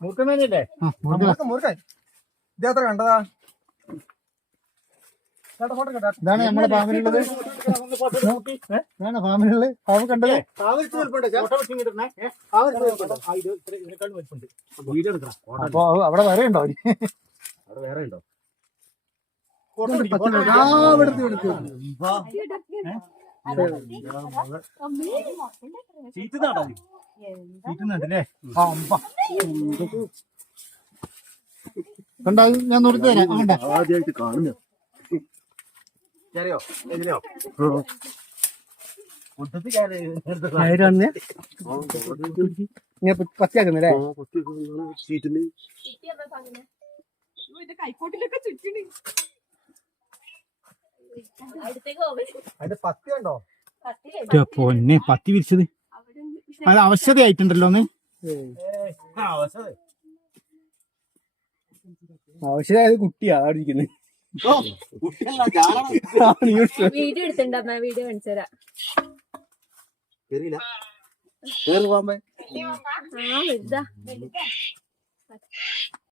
മുറുക്കനല്ലേ ഇതെത്ര കണ്ടതാ? ഇതാണ് നമ്മുടെ ഫാമിലുള്ളത്. ഇതാണ് ഫാമിലുള്ളത്. ഫാമ് കണ്ടത് അപ്പൊ അവിടെ വേറെ ഉണ്ടോ? അവിടെ വേറെ ഉണ്ടോ? കണ്ടാ ഞാൻ നിർത്തി തരാം. ആദ്യമായിട്ട് കാണുന്നു. പത്തിയാക്കുന്നല്ലേ? കൈക്കോട്ടിലൊക്കെ ചുറ്റിന് പത്തി ഉണ്ടോ? പൊന്നെ പത്തി വിരിച്ചത് അത് അവശതയായിട്ടുണ്ടല്ലോ. ഒന്ന് അവശതയായത് കുട്ടിയാ അവിടെ ഇരിക്കുന്നത്. വീഡിയോ എടുത്തിട്ടുണ്ടാ? വീഡിയോ കാണിച്ചു തരാം.